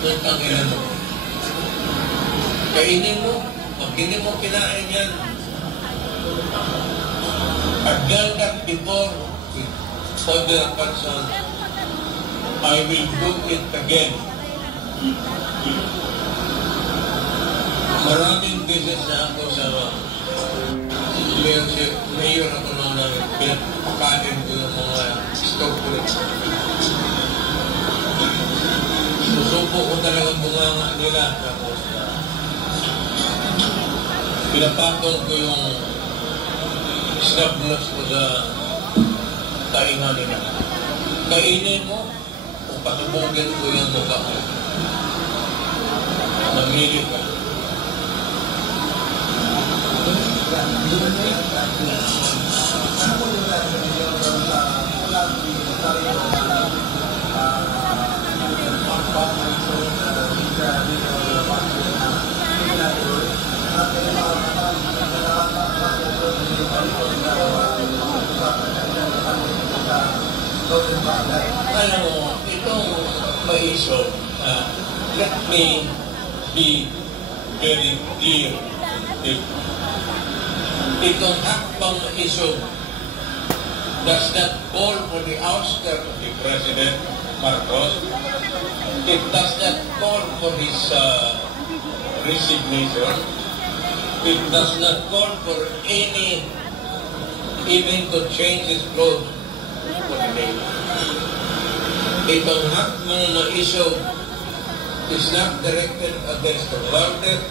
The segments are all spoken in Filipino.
Ang ina mo. Kainin mo. Pag hindi mo kinain yan, I've done that before with other person. I will do it again. Maraming beses na ako sa mayor ako nung pinapakain ko yung mga stock ko. Susupo ko talaga bunganga nila. Tapos pinapakon ko yung snap nuts ko sa tainga nila. Kainin mo o patubugin ko yung mukha ko. Mamili ka. Alam mo, itong maisyo, let me be very clear. Itong hakbang maisyo does not call for the ouster of the President Marcos. It does not call for his resignation. It does not call for any, even to change his clothes for the day. Itong hakbang na issue is not directed against the government,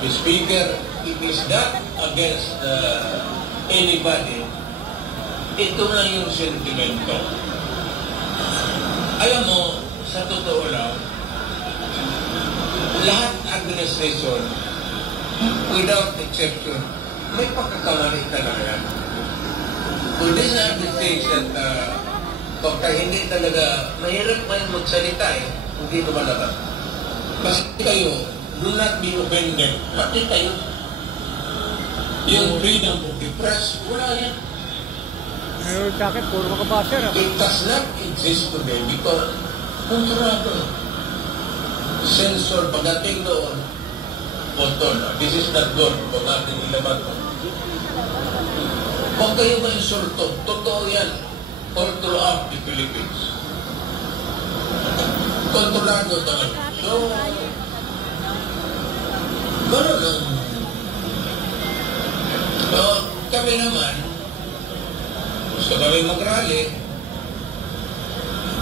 the speaker. It is not against anybody. Ito na yung sentimento. Alam mo, sa totoo lang, lahat administration, without exception, may pagkakamali talaga yan. Kung these are the things that pagka hindi talaga, mahirap man magsalita hindi lumalabas. Kasi kayo, do not be offended. Pati kayo, yung freedom of the press, wala yan. Meron sa akin, puro makabasa. It does not exist today because kontrado. Censor pagdating doon, button. This is not good. Kung natin ilaban ko. Huwag kayo ma-insulto. Totoo yan. All throughout the Philippines. Kontrolado naman. So, gano'n lang. So, kami naman, gusto kami mag-rally,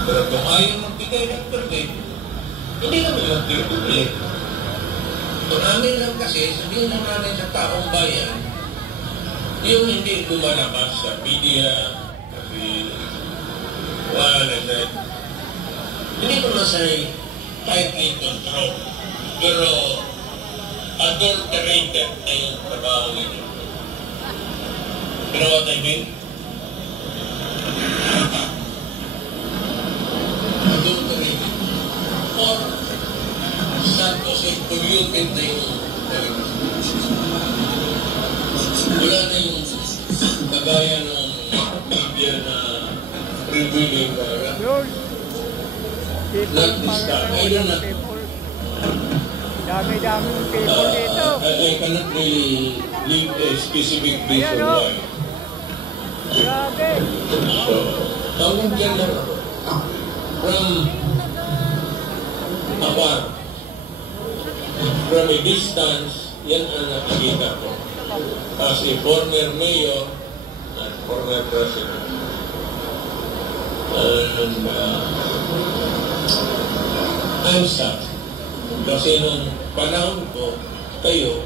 pero kung ayaw magbigay ng permit, hindi kami magbigay. So, namin lang kasi, sabihin lang namin sa taong bayan, yung hindi lumalabas sa media, kasi wala na. Hindi ko masay tightly control, pero adulterated na yung trabaho nito. You know what I mean? Adulterated. Or Santos ay polluted na yung wala na yung kagaya ng media na revealing not this time. I don't know. Dami-dami yung people dito. I cannot really leave a specific reason why. Grabe. So, tawag dyan lang ako. From afar, from a distance, yan ang nakikita ko. As a former mayor and former president. And I'm sad. Kasi nung panahon ko, kayo,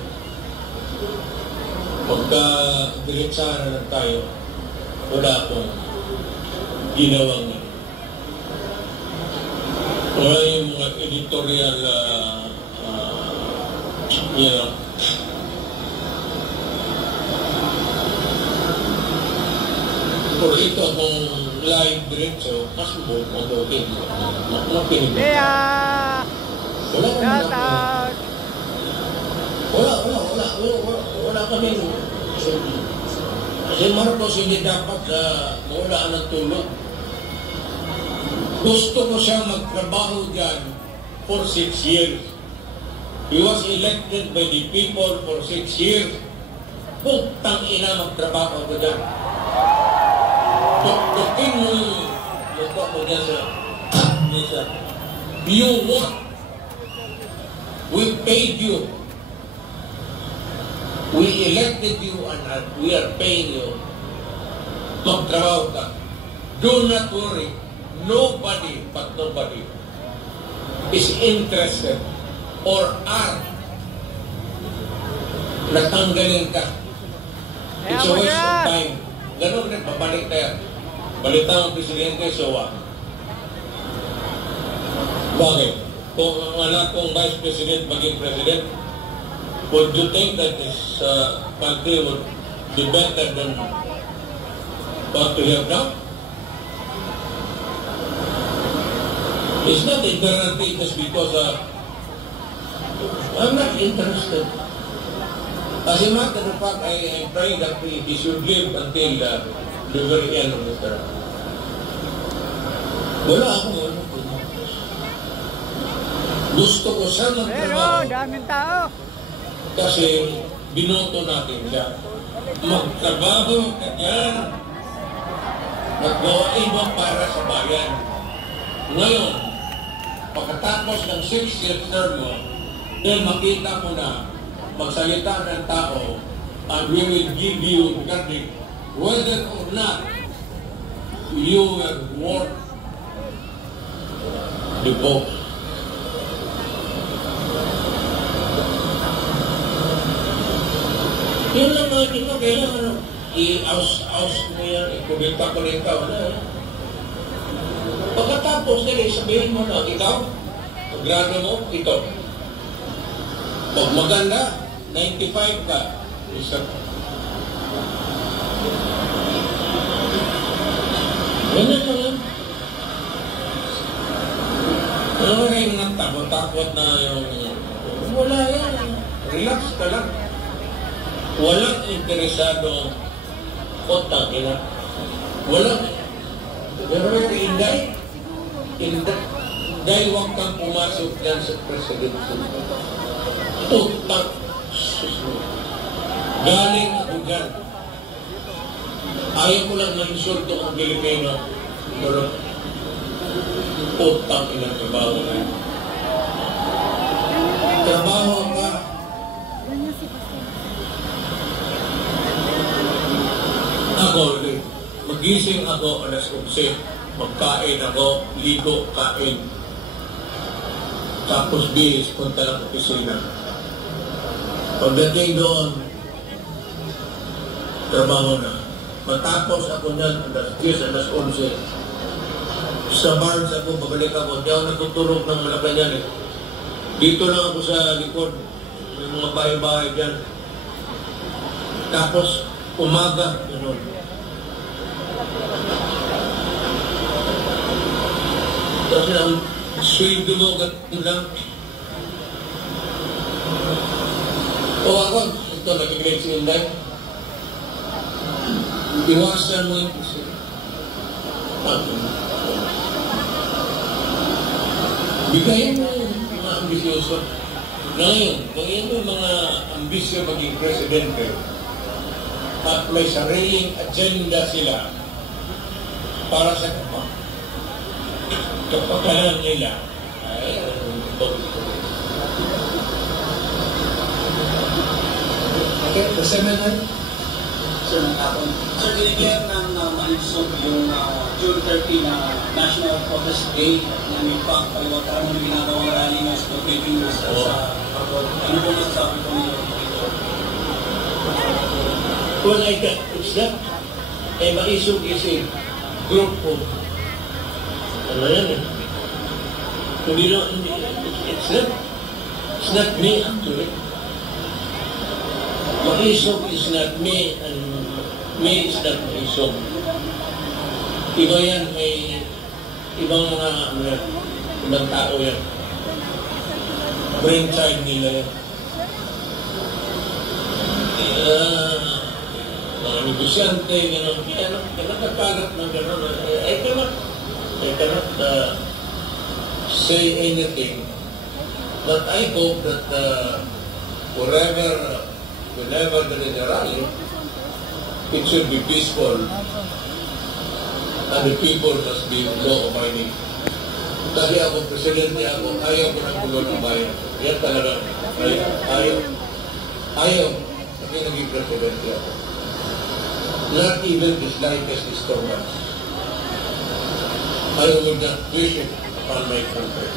pagka-diretsara na tayo, wala akong ginawang wala yung mga editorial pero ito akong live diretso, mas mo kung doon makinig. Wala kami. Kasi Marcos hindi dapat mawalaan ng tulog. Gusto ko siya magtrabaho dyan for 6 years. He was elected by the people for 6 years. Putang ina, magtrabaho ko dyan. Tukin mo yung lupa ko dyan sa you what? We paid you. We elected you and we are paying you. Magtrabaho ka. Do not worry. Nobody is interested or are natanggalin ka. It's a waste of time. Ganun rin, babalik tayo. Balitan ang presidente, so bakit? Kung ang anak kong vice president maging president, would you think that this country would be better than what we have now? It's not eternity just because I'm not interested. As a matter of fact, I pray that he should live until the very end of the term. Wala akong gusto ko siya magtrabaho. Daming tao. Kasi binoto natin siya. Magtrabaho ka dyan. Maggawain mo para sa bayan. Ngayon, pagkatapos ng 6-year term mo, then makita mo na magsalita ng tao and we will give you verdict whether or not you were worth the vote. Yun lang mga ito, kailangan i-aus mo yan, i-kubita ko rin ka, wala. Pagkatapos nila, sabihin mo na, ikaw, pag-grado mo, ito. Pag maganda, 95 ka, isa. Ganun lang yan. Ano rin nga takot na yung, wala yan, relax ka lang. Walang interesado kotang ina. Walang. Pero Inday, dahil huwag kang pumasok yan sa presidency. Utang. Galing ako dyan. Ayaw ko lang na-insulto ang Pilipino. Pero utang ina trabaho na. Trabaho ka. Ako, magising ako alas 11, magkain ako, ligo, kain. Tapos bihis, punta ng opisina. Pagdating doon, trabaho na. Matapos ako na, alas 10, alas 11. Sa Barnes ako, pabalik ako. Hindi ako natutulog ng Malacanang. Dito lang ako sa likod. May mga bahay-bahay dyan. Tapos, umaga, gano'n. Kasi ang sweldo mo, gano'n lang. O ako, ito, nag-grade si Inday. Iwasan mo yung kasi. Bigayin mo yung mga ambisyoso. Ngayon, ngayon mo yung mga ambisyo maging presidente. At may sariling agenda sila para sa kapakanan nila. Okay, the seminar. Sir, dinigyan ng malusog yung June 30 na National Protest Day na may pagpaliwataran ng ginagawang rally ng Philippines sa ano po nasasabi ko niyo dito? Well, it's that maisog is a group of ano yan eh. It's not me actually. Maisog is not me and me is not maisog. Iba yan, may ibang mga ano yan, ibang tao yan. Brainchild nila yan. Mga negosyante, gano'n, nagkakalat ng gano'n. I cannot say anything But I hope that whenever there is a rally, it should be peaceful and the people must be law-abiding. Kasi ako, presidente ako, ayaw ko ng gulo ng bayan. Yan talaga, ayaw. Kasi naging presidente ako. Not even the slightest disturbance. I would not wish it upon my country.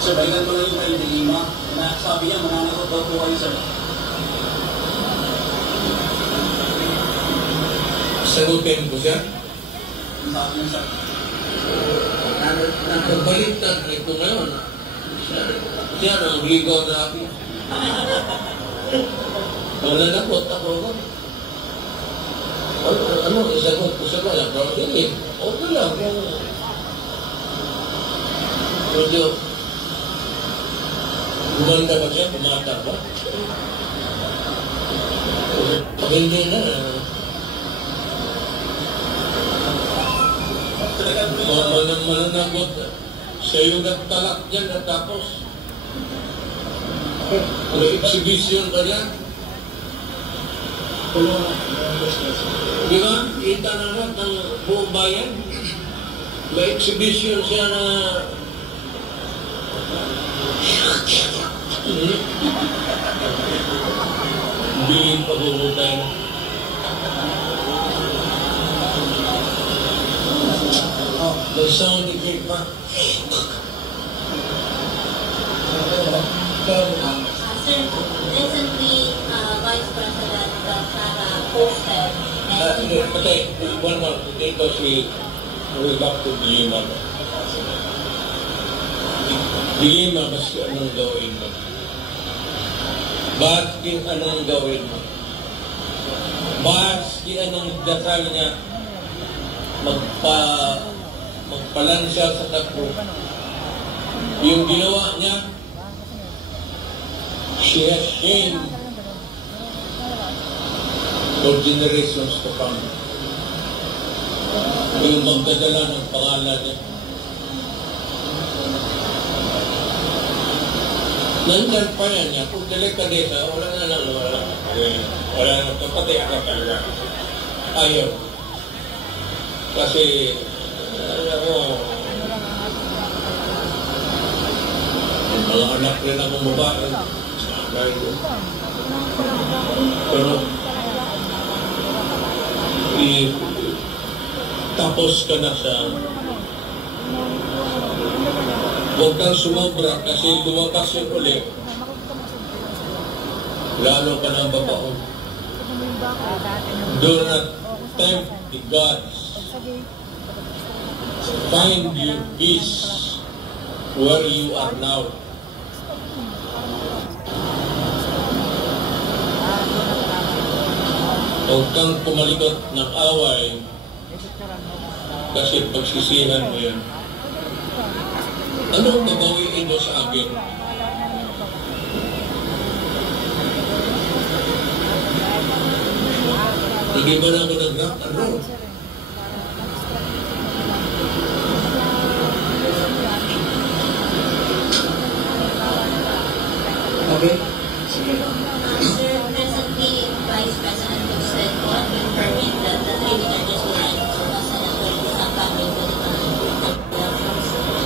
Sir, balikan ko lang yung kay Lima na sabi niya, mananagot daw po kayo, sir. Sagutin ko siya. Sabi niya, sir. Nagbaliktad ito ngayon. Siya nang ligaw na akin. Wala na po, ako ko. Ano, isagot ko sa kaya? Pero hindi, okay lang. Medyo, gumanda ba siya? Kumata ba? Hindi na. Mananagot. Siya yung nagtalak dyan at tapos. May exhibition ka dyan. Di ba? Kita na lahat ng buong bayan. May exhibition siya na bilin pag-umutay na. May sound effect pa. Sir, recently, Vice President Sara posted Okay, one more. Because we back to Lima. Lima, maski anong gawin mo. Maski anong gawin mo. Maski anong dasal niya. Magpalansya sa takbo. Yung ginawa niya, she has shamed for generations to come. Yung magdadala ng pangalan niya. Nandyan pa yan niya. Kung delikadesa, wala na lang. Wala na. Pati ako talaga. Ayaw. Kasi, alam mo, mga anak rin akong babae. Pero, tapos ka na sa huwag kang sumobra kasi lumakas yun ulit. Lalo ka ng babaon. Do not tempt the gods. Find your peace where you are now. Huwag kang pumalikot ng away kasi pagsisihan mo yun. Anong babawiin mo sa akin? Hindi ba na ako nag-rock and roll? Okay? Sir, recently, Vice President said confirming that the three judges will end Senator Sangkami will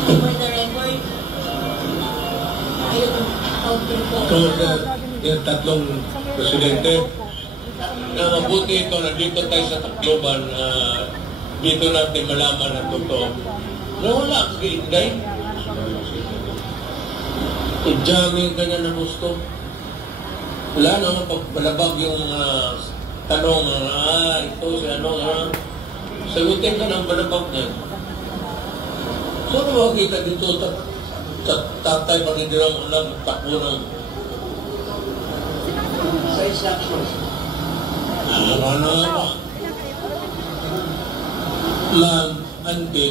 for the record, ayun, how to Yung tatlong presidente, na mabuti ito, nandito tayo sa Tacloban, dito natin malaman ang totoo. Wala kang iinday. I-jamming ka na ng gusto. Wala naman pagbalabag yung tanong, ito si ano, sagutin ka ng balabag na. So, makikita dito, tatay pa rin nilang takbo ng Sa instructions. ano ba? Ma'am, ante,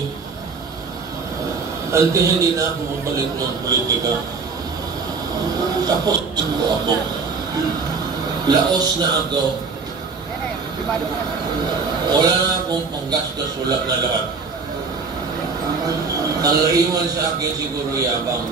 hindi na ako mabalik ng politika. Tapos ako. Laos na ako. Wala na akong panggastos, wala na lahat. Ang naiwan sa akin siguro yabang.